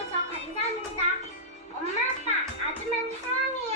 해주셔서 감사합니다. 엄마, 아빠, 아줌마는 사랑해요.